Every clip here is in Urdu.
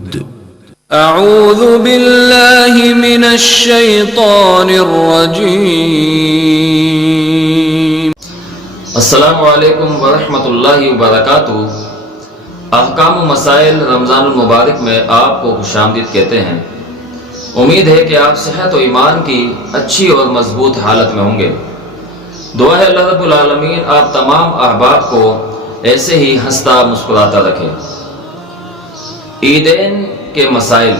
الود. اعوذ باللہ من الشیطان الرجیم. السلام علیکم ورحمۃ اللہ وبرکاتہ. احکام و مسائل رمضان المبارک میں آپ کو خوش آمدید کہتے ہیں. امید ہے کہ آپ صحت و ایمان کی اچھی اور مضبوط حالت میں ہوں گے. دعا ہے اللہ رب العالمین آپ تمام احباب کو ایسے ہی ہنستا مسکراتا رکھے. عیدین کے مسائل.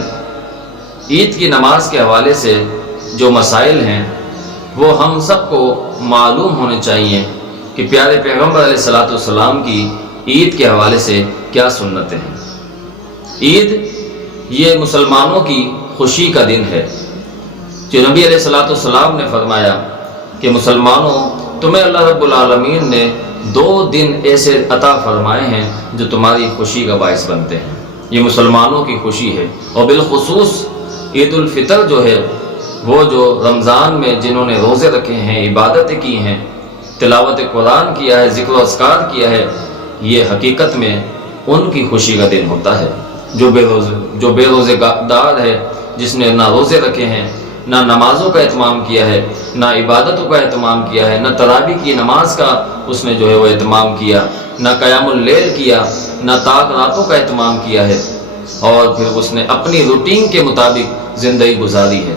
عید کی نماز کے حوالے سے جو مسائل ہیں وہ ہم سب کو معلوم ہونے چاہیے کہ پیارے پیغمبر علیہ الصلوۃ والسلام کی عید کے حوالے سے کیا سنتیں ہیں. عید یہ مسلمانوں کی خوشی کا دن ہے. جو نبی علیہ الصلوۃ والسلام نے فرمایا کہ مسلمانوں تمہیں اللہ رب العالمین نے 2 دن ایسے عطا فرمائے ہیں جو تمہاری خوشی کا باعث بنتے ہیں. یہ مسلمانوں کی خوشی ہے. اور بالخصوص عید الفطر جو ہے وہ جو رمضان میں جنہوں نے روزے رکھے ہیں، عبادتیں کی ہیں، تلاوت قرآن کیا ہے، ذکر و اذکار کیا ہے، یہ حقیقت میں ان کی خوشی کا دن ہوتا ہے. جو بے روزے دار ہے، جس نے نہ روزے رکھے ہیں، نہ نمازوں کا اہتمام کیا ہے، نہ عبادتوں کا اہتمام کیا ہے، نہ تراویح کی نماز کا اس نے جو ہے وہ اہتمام کیا، نہ قیام اللیل کیا، نہ طاق راتوں کا اہتمام کیا ہے، اور پھر اس نے اپنی روٹین کے مطابق زندگی گزاری ہے،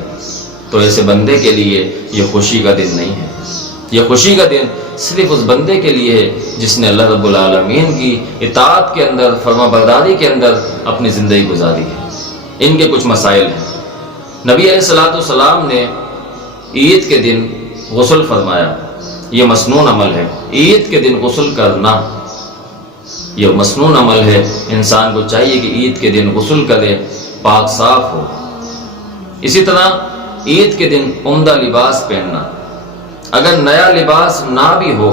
تو ایسے بندے کے لیے یہ خوشی کا دن نہیں ہے. یہ خوشی کا دن صرف اس بندے کے لیے ہے جس نے اللہ رب العالمین کی اطاعت کے اندر، فرما برداری کے اندر اپنی زندگی گزاری ہے. ان کے کچھ مسائل ہیں. نبی علیہ الصلوۃ والسلام نے عید کے دن غسل فرمایا. یہ مسنون عمل ہے. عید کے دن غسل کرنا یہ مسنون عمل ہے. انسان کو چاہیے کہ عید کے دن غسل کرے، پاک صاف ہو. اسی طرح عید کے دن عمدہ لباس پہننا. اگر نیا لباس نہ بھی ہو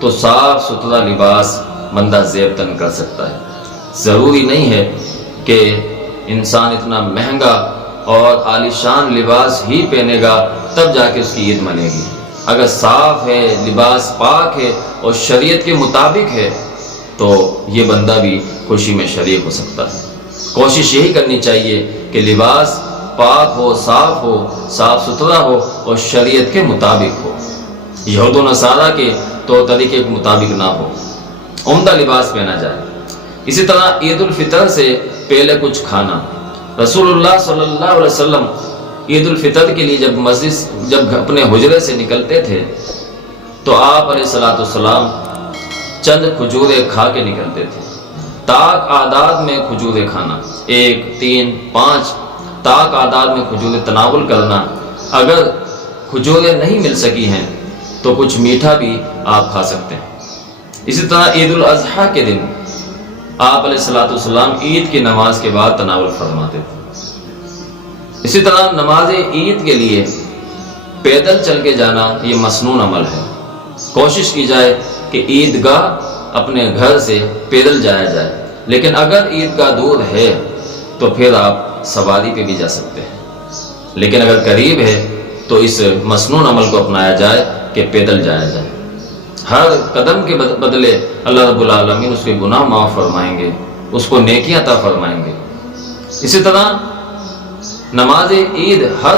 تو صاف ستھرا لباس بندہ زیب تن کر سکتا ہے. ضروری نہیں ہے کہ انسان اتنا مہنگا اور عالیشان لباس ہی پہنے گا تب جا کے اس کی عید منے گی. اگر صاف ہے، لباس پاک ہے اور شریعت کے مطابق ہے تو یہ بندہ بھی خوشی میں شریک ہو سکتا ہے. کوشش یہی کرنی چاہیے کہ لباس پاک ہو، صاف ہو، صاف ستھرا ہو اور شریعت کے مطابق ہو. یہود و نصارہ کے طور طریقے کے مطابق نہ ہو. عمدہ لباس پہنا جائے. اسی طرح عید الفطر سے پہلے کچھ کھانا. رسول اللہ صلی اللہ علیہ وسلم عید الفطر کے لیے جب اپنے حجرے سے نکلتے تھے تو آپ علیہ الصلوۃ والسلام چند کھجوریں کھا کے نکلتے تھے. طاق اعداد میں کھجوریں کھانا، 1، 3، 5 طاق اعداد میں کھجوریں تناول کرنا. اگر کھجوریں نہیں مل سکی ہیں تو کچھ میٹھا بھی آپ کھا سکتے ہیں. اسی طرح عید الاضحیٰ کے دن آپ علیہ الصلوۃ والسلام عید کی نماز کے بعد تناول فرماتے تھے. اسی طرح نماز عید کے لیے پیدل چل کے جانا یہ مسنون عمل ہے. کوشش کی جائے کہ عیدگاہ اپنے گھر سے پیدل جایا جائے. لیکن اگر عیدگاہ دور ہے تو پھر آپ سواری پہ بھی جا سکتے ہیں. لیکن اگر قریب ہے تو اس مسنون عمل کو اپنایا جائے کہ پیدل جایا جائے. ہر قدم کے بدلے اللہ رب العالمین اس کے گناہ معاف فرمائیں گے، اس کو نیکیاں عطا فرمائیں گے. اسی طرح نماز عید ہر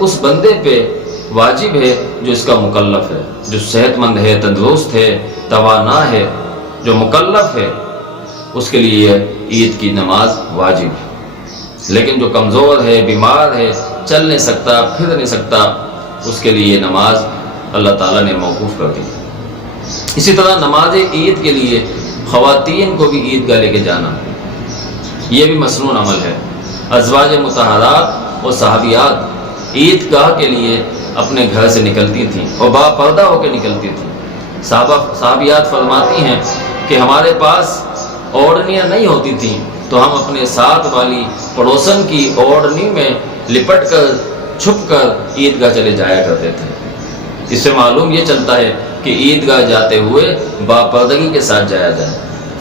اس بندے پہ واجب ہے جو اس کا مکلف ہے، جو صحت مند ہے، تندرست ہے، توانا ہے. جو مکلف ہے اس کے لیے عید کی نماز واجب ہے. لیکن جو کمزور ہے، بیمار ہے، چل نہیں سکتا، پھر نہیں سکتا، اس کے لیے نماز اللہ تعالیٰ نے موقوف کر دی. اسی طرح نماز عید کے لیے خواتین کو بھی عیدگاہ لے کے جانا یہ بھی مسنون عمل ہے. ازواج مطہرات اور صحابیات عیدگاہ کے لیے اپنے گھر سے نکلتی تھیں اور باپردہ ہو کے نکلتی تھیں. صحابیات فرماتی ہیں کہ ہمارے پاس اوڑھنیاں نہیں ہوتی تھیں تو ہم اپنے ساتھ والی پڑوسن کی اوڑھنی میں لپٹ کر چھپ کر عیدگاہ چلے جایا کرتے تھے. اس سے معلوم یہ چلتا ہے کہ عیدگاہ جاتے ہوئے باپردگی کے ساتھ جایا جائے.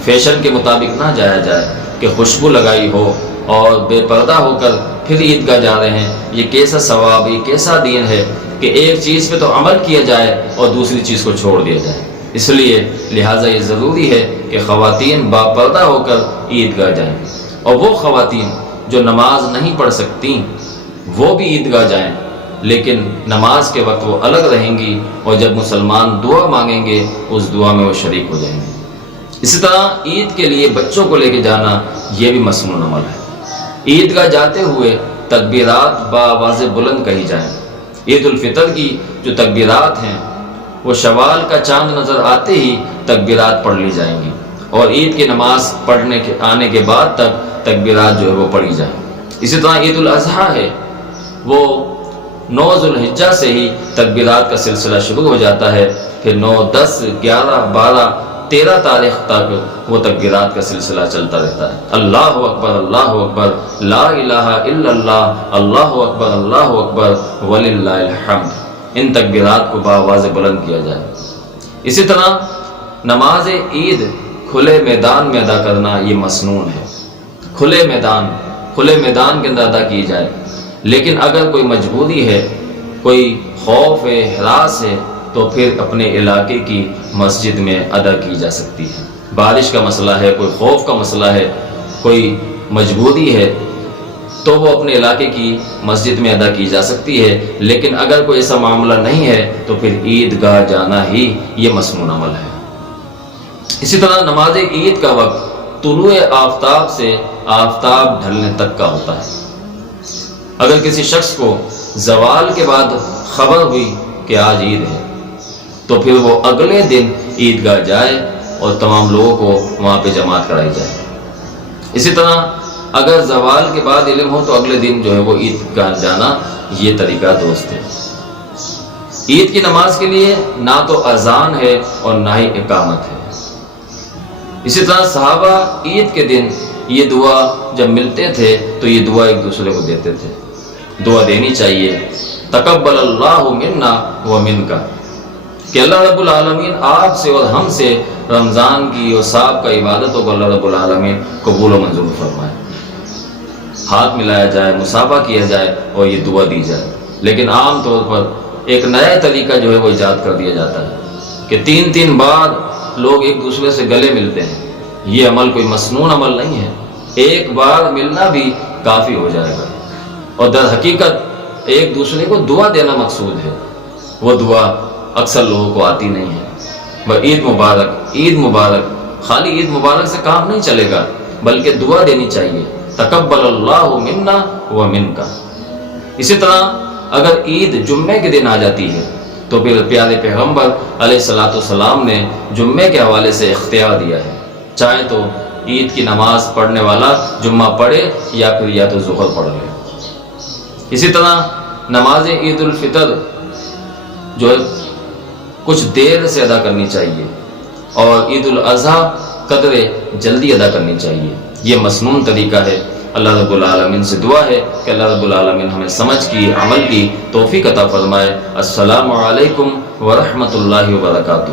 فیشن کے مطابق نہ جایا جائے کہ خوشبو لگائی ہو اور بے پردہ ہو کر پھر عیدگاہ جا رہے ہیں. یہ کیسا ثواب، یہ کیسا دین ہے کہ ایک چیز پہ تو عمل کیا جائے اور دوسری چیز کو چھوڑ دیا جائے. اس لیے لہٰذا یہ ضروری ہے کہ خواتین باپردہ ہو کر عیدگاہ جائیں. اور وہ خواتین جو نماز نہیں پڑھ سکتی وہ بھی عیدگاہ جائیں، لیکن نماز کے وقت وہ الگ رہیں گی، اور جب مسلمان دعا مانگیں گے اس دعا میں وہ شریک ہو جائیں گے۔ اسی طرح عید کے لیے بچوں کو لے کے جانا یہ بھی مسنون عمل ہے۔ عیدگاہ جاتے ہوئے تکبیرات بآواز بلند کہی جائیں۔ عید الفطر کی جو تکبیرات ہیں وہ شوال کا چاند نظر آتے ہی تکبیرات پڑھ لی جائیں گی، اور عید کی نماز پڑھنے کے آنے کے بعد تک تکبیرات جو ہے وہ پڑھی جائیں۔ اسی طرح عید الاضحیٰ ہے، وہ 9 ذوالحجہ سے ہی تکبیرات کا سلسلہ شروع ہو جاتا ہے، پھر 9، 10، 11، 12، 13 تاریخ تک وہ تکبیرات کا سلسلہ چلتا رہتا ہے۔ اللہ اکبر، اللہ اکبر، لا الہ الا اللہ، اللہ اکبر، اللہ اکبر، وللہ الحمد، ان تکبیرات کو بآواز بلند کیا جائے۔ اسی طرح نماز عید کھلے میدان میں ادا کرنا یہ مسنون ہے۔ کھلے میدان کے اندر ادا کی جائے، لیکن اگر کوئی مجبوری ہے، کوئی خوف ہے، ہراس ہے، تو پھر اپنے علاقے کی مسجد میں ادا کی جا سکتی ہے۔ بارش کا مسئلہ ہے، کوئی خوف کا مسئلہ ہے، کوئی مجبوری ہے، تو وہ اپنے علاقے کی مسجد میں ادا کی جا سکتی ہے، لیکن اگر کوئی ایسا معاملہ نہیں ہے تو پھر عیدگاہ جانا ہی یہ مسنون عمل ہے۔ اسی طرح نماز عید کا وقت طلوع آفتاب سے آفتاب ڈھلنے تک کا ہوتا ہے۔ اگر کسی شخص کو زوال کے بعد خبر ہوئی کہ آج عید ہے تو پھر وہ اگلے دن عیدگاہ جائے اور تمام لوگوں کو وہاں پہ جماعت کرائی جائے۔ اسی طرح اگر زوال کے بعد علم ہو تو اگلے دن جو ہے وہ عیدگاہ جانا یہ طریقہ درست ہے۔ عید کی نماز کے لیے نہ تو اذان ہے اور نہ ہی اقامت ہے۔ اسی طرح صحابہ عید کے دن یہ دعا جب ملتے تھے تو یہ دعا ایک دوسرے کو دیتے تھے۔ دعا دینی چاہیے، تقبل اللہ منا و منکا، کہ اللہ رب العالمین آپ سے اور ہم سے رمضان کی اور ساب کا عبادتوں کو اللہ رب العالمین قبول و منظور فرمائے۔ ہاتھ ملایا جائے، مصافحہ کیا جائے اور یہ دعا دی جائے۔ لیکن عام طور پر ایک نیا طریقہ جو ہے وہ ایجاد کر دیا جاتا ہے کہ 3 بار لوگ ایک دوسرے سے گلے ملتے ہیں۔ یہ عمل کوئی مسنون عمل نہیں ہے، ایک بار ملنا بھی کافی ہو جائے گا، اور در حقیقت ایک دوسرے کو دعا دینا مقصود ہے۔ وہ دعا اکثر لوگوں کو آتی نہیں ہے۔ وہ عید مبارک، عید مبارک، خالی عید مبارک سے کام نہیں چلے گا، بلکہ دعا دینی چاہیے، تقبل اللہ منا و منکا۔ اسی طرح اگر عید جمعے کے دن آ جاتی ہے تو پھر پیارے پیغمبر علیہ الصلوۃ والسلام نے جمعے کے حوالے سے اختیار دیا ہے، چاہے تو عید کی نماز پڑھنے والا جمعہ پڑھے یا پھر یا تو ظہر پڑھ لے۔ اسی طرح نماز عید الفطر جو ہے کچھ دیر سے ادا کرنی چاہیے، اور عید الاضحیٰ قدر جلدی ادا کرنی چاہیے۔ یہ مسنون طریقہ ہے۔ اللہ رب العالمین سے دعا ہے کہ اللہ رب العالمین ہمیں سمجھ کی، عمل کی توفیق عطا فرمائے۔ السلام علیکم ورحمۃ اللہ وبرکاتہ۔